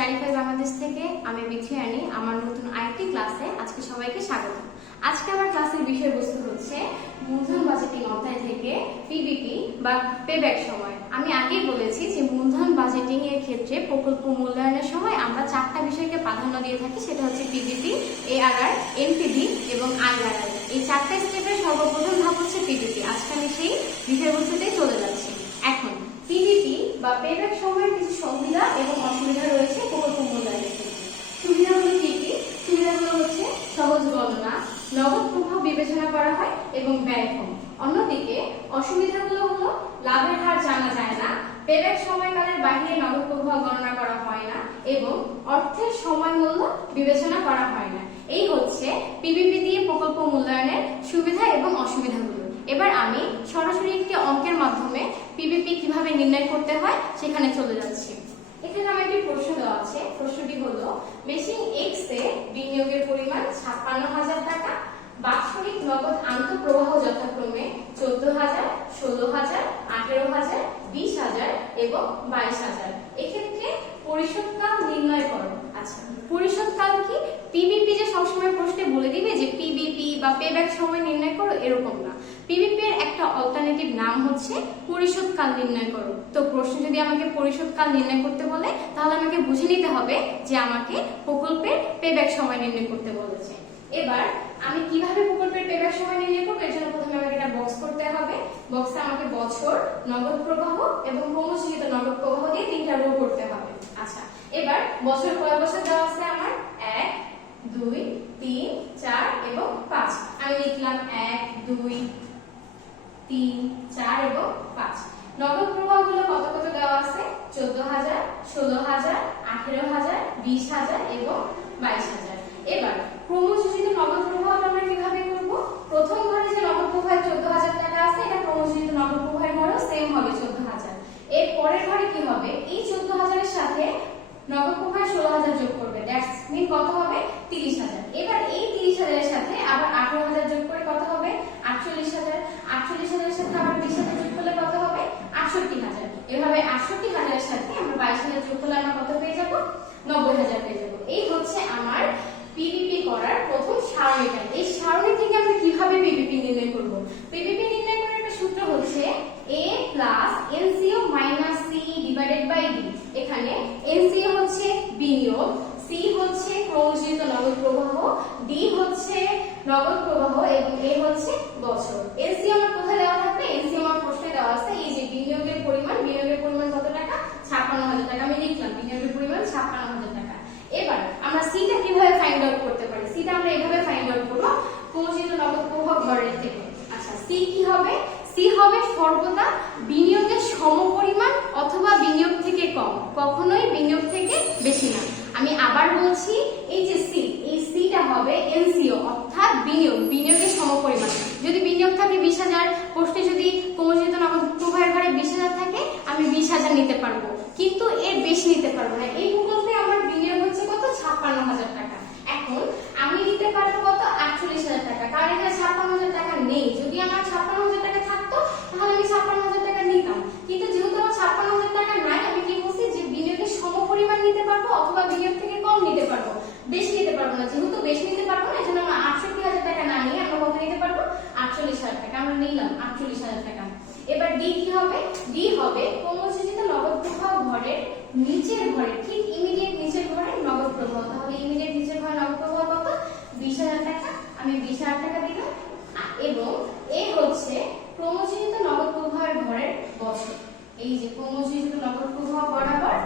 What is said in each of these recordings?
স্টাডিফাই বাংলাদেশ থেকে আমি বিথিয়ানি আমার নতুন আরেকটি ক্লাসে আজকে সবাইকে স্বাগত। আজকে আমার ক্লাসের বিষয়বস্তু হচ্ছে মূলধন বাজেটিং অধ্যায় থেকে পিবিপি বা পেব্যাক সময়। আমি আগেই বলেছি যে মূলধন বাজেটিং এর ক্ষেত্রে প্রকল্প মূল্যায়নের সময় আমরা চারটা বিষয়কে প্রাধান্য দিয়ে থাকি, সেটা হচ্ছে পিবিপি, এআরআর, এনপিভি এবং আইআরআর। এই চারটা স্টেপের সর্বপ্রথম ধাপ হচ্ছে পিবিপি। আজকে আমি সেই বিষয়বস্তুতেই চলে যাচ্ছি। এখন পিবিপি বা পেব্যাক সময়ের কিছু সুবিধা এবং অসুবিধা রয়েছে প্রকল্প মূল্যায়নের ক্ষেত্রে। সুবিধাগুলো কি কি? সুবিধাগুলো হচ্ছে সহজ গণনা, নগদ প্রভাব বিবেচনা করা হয় এবং ব্যয় কম। অন্যদিকে অসুবিধাগুলো হলো লাভের হার জানা যায় না, পেব্যাক সময়কালের বাইরে নগদ প্রভাব গণনা করা হয় না এবং অর্থের সময় মূল্য বিবেচনা করা হয় না। এই হচ্ছে পিবিপি দিয়ে প্রকল্প মূল্যায়নের সুবিধা এবং অসুবিধাগুলো। এবার আমি সরাসরি একটি অঙ্কের মাধ্যমে পিবিপি কিভাবে নির্ণয় করতে হয় সেখানে চলে যাচ্ছি। এখানে আমার একটি প্রশ্ন দেওয়া আছে। প্রশ্নটি হলো মেশিন এক্স এ বিনিয়োগের পরিমাণ ৫৬,০০০ টাকা, বাৎসরিক নগদ আন্তঃপ্রবাহ যথাক্রমে ১৪,০০০, ১৬,০০০, ১৮,০০০, ২০,০০০ এবং ২২,০০০। এক্ষেত্রে পরিশোধকাল নির্ণয় করো। আচ্ছা, পরিশোধকাল কি? পিবিপি যে সবসময় প্রশ্নে বলে দিবে যে পিবিপি বা পেব্যাক সময় নির্ণয় করো, এরকম না। পিবিপি এর একটা অল্টারনেটিভ নাম হচ্ছে পরিশোধকাল নির্ণয় করো। তো প্রশ্ন যদি আমাকে পরিশোধকাল নির্ণয় করতে বলে তাহলে আমাকে বুঝে নিতে হবে যে আমাকে প্রকল্পের পেব্যাক সময় নির্ণয় করতে বলেছে। এবার আমি কিভাবে প্রকল্পের পেব্যাক সময় নির্ণয় করব? এর জন্য প্রথমে আমাকে একটা বক্স করতে হবে। বক্সে আমাকে বছর, নগদ প্রবাহ এবং ক্রমশীলিত নগদ প্রবাহ দিয়ে তিনটা রো করতে হবে। আচ্ছা, এবার বছর কয় বছর দেওয়া আছে আমার? ১, ২, ৩, ৪ এবং ৫। আমি লিখলাম ১, ২, ৩, ৪ এবং ৫। নগদ প্রবাহগুলো কত কত দেওয়া আছে? ১৪,০০০, ১৬,০০০, ১৮,০০০, ২০,০০০ এবং ২২,০০০। এবার ক্রমযোজিত নগদ প্রবাহ আমরা কিভাবে করব? প্রথম ঘরে যে নগদ প্রবাহ ১৪,০০০ টাকা আছে, এটা ক্রমযোজিত নগদ প্রবাহের ঘরেও সেম হবে ১৪,০০০। এর পরের ঘরে কি হবে? এই ১৪,০০০ এর সাথে নগদ প্রবাহ ১৬,০০০ যোগ করবে, দ্যাটস মিন কত হবে? ৩০,০০০। এবার এই ৩০,০০০ এর সাথে আবার ১৮,০০০ যোগ করে কত হবে? ৪৮,০০০। ৪৮,০০০ এর সাথে আবার ২০,০০০ যোগ করলে কত হবে? ৬৮,০০০। এভাবে ৬৮,০০০ এর সাথে আমরা ২২,০০০ যোগ করলে আমরা কত পেয়ে যাব? ৯০,০০০ পেয়ে যাব। এই হচ্ছে আমার পিবিপি করার প্রথম সারণীটা। এই সারণী থেকে আমরা কিভাবে পিবিপি নির্ণয় করব? পিবিপি নির্ণয় করার একটা সূত্র হচ্ছে a plus NCO minus C divided by D. এখানে এনসিও হচ্ছে বিনিয়োগ, সি হচ্ছে ক্রমযোজিত নগদ প্রবাহ, ডি হচ্ছে নগদ প্রবাহ এবং এ হচ্ছে বছর। এনসিও আমার কোথায় দেওয়া থাকবে? এনসিও আমার প্রশ্নে দেওয়া আছে। এই যে বিনিয়োগের পরিমাণ, বিনিয়োগের পরিমাণ কত টাকা? ৫৬,০০০ টাকা। আমি লিখলাম বিনিয়োগের পরিমাণ ৫৬,০০০ টাকা। এবার আমরা সিটা কিভাবে ফাইন্ড আউট করতে পারি? সিটা আমরা এভাবে ফাইন্ড আউট করব, ক্রমযোজিত নগদ প্রবাহ ঘরের থেকে। আচ্ছা, সি কি হবে? সি হবে সর্বদা বিনিয়োগের সমপরিমাণ অথবা বিনিয়োগ থেকে কম, কখনোই বিনিয়োগ থেকে বেশি না। আমি আবার বলছি, এই যে সি, এই সিটা হবে এনসিও অর্থাৎ বিনিয়োগের সমপরিমাণ। যদি বিনিয়োগ থাকে ২০,০০০, প্রশ্নে যদি ক্রমযোজিত নগদ প্রবাহের ঘরে ২০,০০০ থাকে, আমি ২০,০০০ নিতে পারবো, কিন্তু এর বেশি নিতে পারবো না। এই প্রকল্পে আমার বিনিয়োগ হচ্ছে কত? ৫৬,০০০ টাকা। এখন আমি নিতে পারবো কত? ৪৮,০০০ টাকা, কারণ এখানে ৫৬,০০০ টাকা নেই। যদি আমার ৫৬,০০০ টাকা থাকতো তাহলে আমি ৫৬,০০০ টাকা নিতাম, কিন্তু যেহেতু আমার ৫৬,০০০ টাকা নাই, আমি কি বলছি যে বিনিয়োগের সমপরিমাণ নিতে পারবো অথবা বিনিয়োগ থেকে কম নিতে পারবো, বেশি নিতে পারবো না। যেহেতু বেশি নিতে পারবো না, এজন্য আমরা ৬৮,০০০ টাকা না নিয়ে আমরা কত নিতে পারবো? ৪৮,০০০ টাকা। আমরা নিলাম ৪৮,০০০ টাকা। এবার ডি কি হবে? ডি হবে ক্রমযোজিত নগদ প্রবাহ ঘরের নিচের ঘরে, ঠিক ইমিডিয়েট নিচের ঘরে নগদ প্রবাহ। তাহলে ইমিডিয়েট নিচের ঘরে নগদ প্রবাহ কত? ২০,০০০ টাকা। আমি ২০,০০০ টাকা দিলাম। এবং এ হচ্ছে ক্রমযোজিত নগদ প্রবাহের ঘরের বছর। এই যে ক্রমযোজিত নগদ প্রবাহ বরাবর।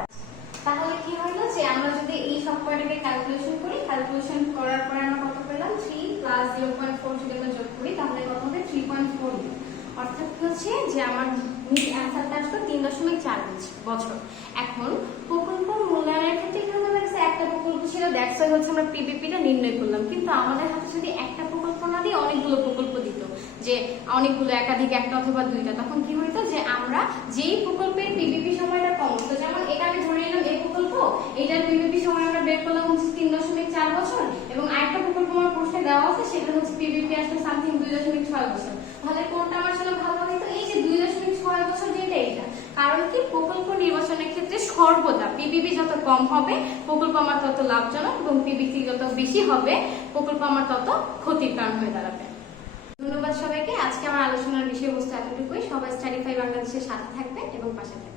তাহলে কি হলো যে আমরা যদি এই সব কয়টাকে ক্যালকুলেশন করি, ক্যালকুলেশন করার পরে আমরা কত পেলাম? 3 প্লাস 0.4 যদি আমরা যোগ করি তাহলে কত হবে? 3.4। অর্থাৎ হচ্ছে যে আমার অ্যান্সারটা আসলো ৩.৪ বছর। এখন প্রকল্প মূল্যায়নের ক্ষেত্রে কি হলো? একটা প্রকল্প ছিল, দ্যাটস ওয়াই হচ্ছে আমরা পিবিপিটা নির্ণয় করলাম, কিন্তু আমাদের হাতে যদি একটা প্রকল্প না দিয়ে অনেকগুলো প্রকল্প দিত, যে অনেকগুলো একাধিক একটা অথবা দুইটা, তখন কি হইতো যে আমরা যেই প্রকল্পের পিবিপি সময়টা কম হতো, যেমন এটা আমি ধরে নিলাম এই প্রকল্প, এটার পিবিপি সময় আমরা বের করলাম হচ্ছে ৩.৪ বছর, এবং আরেকটা প্রকল্প আমার প্রশ্নে দেওয়া আছে সেটা হচ্ছে পিবিপি আসলে সামথিং 2.6 বছর। তাহলে কোনটা আমার জন্য ভালো হইতো? এই যে 2.6 বছর যেটা, এটা। কারণ কি? প্রকল্প নির্বাচনের ক্ষেত্রে সর্বদা পিপিপি যত কম হবে প্রকল্প আমার তত লাভজনক এবং পিপিপি যত বেশি হবে প্রকল্প আমার তত ক্ষতির কারণ হয়ে দাঁড়াবে। ধন্যবাদ সবাইকে। আজকে আমার আলোচনার বিষয়বস্তু এতটুকুই। সবাই স্টাডিফাই বাংলাদেশের সাথে থাকবেন এবং পাশে থাকবেন।